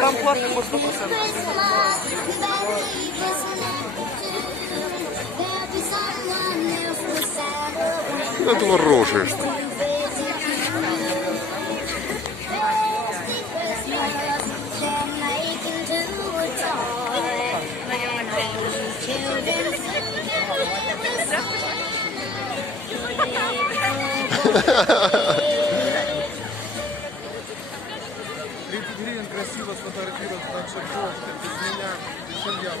Комфортно можно посадить. Ну, это хорошее что. Гривен красиво сфотографировать, так что без меня, без я.